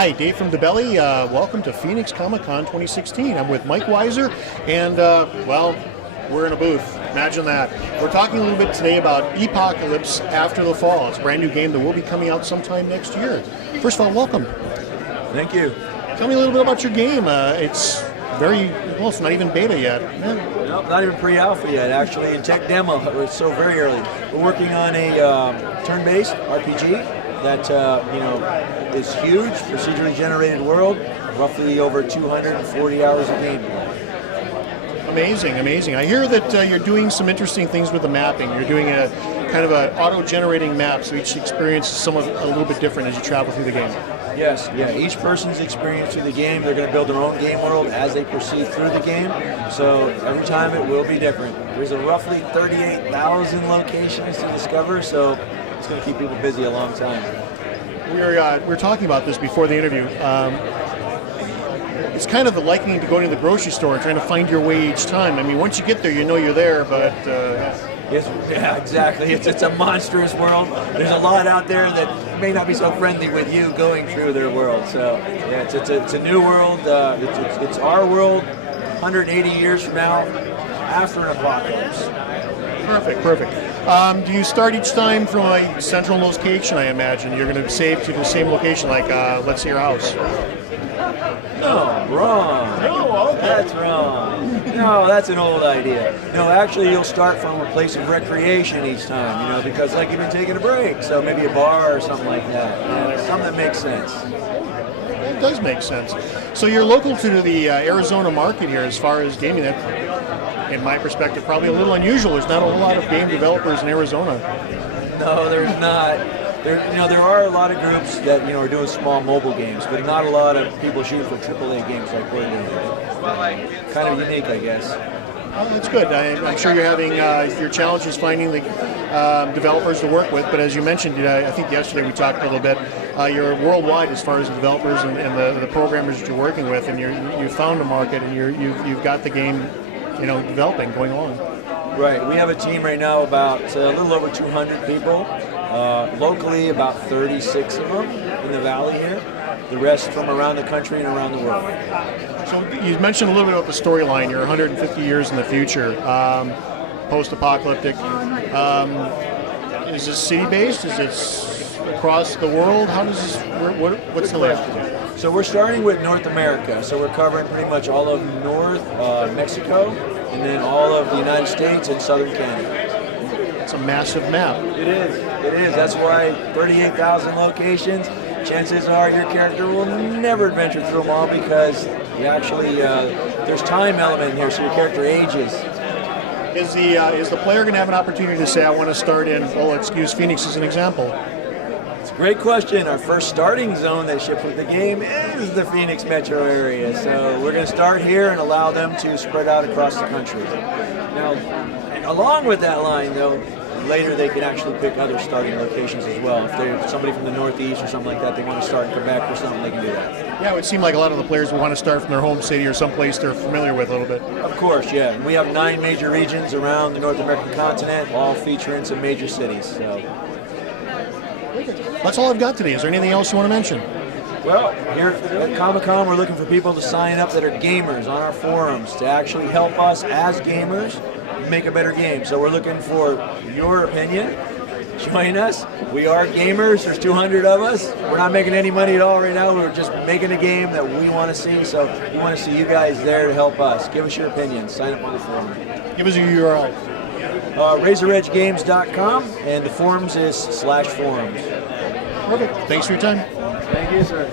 Hi, Dave from DaBelly. Welcome to Phoenix ComiCon 2016. I'm with Mike Weiser, and, well, we're in a booth. Imagine that. We're talking a little bit today about Epocylipse After the Fall. It's a brand new game that will be coming out sometime next year. First of all, welcome. Thank you. Tell me a little bit about your game. It's well, it's not even beta yet. Nope, not even pre-alpha yet, actually, in tech demo. It's so very early. We're working on a turn-based RPG that, is huge, procedurally generated world, roughly over 240 hours of gameplay. Amazing, amazing. I hear that you're doing some interesting things with the mapping. You're doing a kind of an auto-generating map, so each experience is a little bit different as you travel through the game. Yes, yeah. Each person's experience through the game, they're going to build their own game world as they proceed through the game. So every time it will be different. There's a roughly 38,000 locations to discover, so it's going to keep people busy a long time. We were talking about this before the interview. It's kind of the likening to going to the grocery store and trying to find your way each time. I mean, once you get there, you know you're there, but... Yes, yeah, exactly. It's a monstrous world. There's a lot out there that may not be so friendly with you going through their world. So, yeah, it's a new world. It's our world 180 years from now after an apocalypse. Perfect, perfect. Do you start each time from a central location, I imagine? You're going to save to the same location, like, let's say, your house. No, wrong. No, okay. That's wrong. No, that's an old idea. No, actually, you'll start from a place of recreation each time, because like you've been taking a break, so maybe a bar or something like that. Something that makes sense. It does make sense. So you're local to the Arizona market here as far as gaming. That, in my perspective, probably a little unusual. There's not a whole lot of game developers in Arizona. No, there's not. There are a lot of groups that are doing small mobile games, but not a lot of people shooting for AAA games like we're doing. Kind of unique, I guess. Well, that's good. I'm sure you're having your challenges finding the developers to work with, but as you mentioned, I think yesterday we talked a little bit. You're worldwide as far as the developers and the programmers that you're working with, and you found a market, and you've got the game, developing, going along. Right. We have a team right now about a little over 200 people. Locally, about 36 of them in the valley here. The rest from around the country and around the world. So you mentioned a little bit about the storyline. You're 150 years in the future, post-apocalyptic. Is this city-based? Is it across the world? How does this? What's the layout? So we're starting with North America. So we're covering pretty much all of North Mexico, and then all of the United States and Southern Canada. It's a massive map. It is. It is. That's why 38,000 locations. Chances are your character will never adventure through them all because you actually there's time element in here, so your character ages. Is the player going to have an opportunity to say, I want to start in? Well, let's use Phoenix as an example. It's a great question. Our first starting zone that ships with the game is the Phoenix metro area, so we're going to start here and allow them to spread out across the country. Now, along with that line, though, later they can actually pick other starting locations as well. If they're somebody from the Northeast or something like that, they want to start in Quebec or something, they can do that. Yeah, it would seem like a lot of the players would want to start from their home city or someplace they're familiar with a little bit. Of course, yeah. We have 9 major regions around the North American continent, all featuring some major cities. So. That's all I've got today. Is there anything else you want to mention? Well, here at ComiCon, we're looking for people to sign up that are gamers on our forums to actually help us as gamers make a better game. So we're looking for your opinion. Join us. We are gamers. There's 200 of us. We're not making any money at all right now. We're just making a game that we want to see. So we want to see you guys there to help us. Give us your opinions. Sign up on the forum. Give us your URL. RazorEdgeGames.com, and the forums is /forums. Perfect. Thanks for your time. Thank you, sir.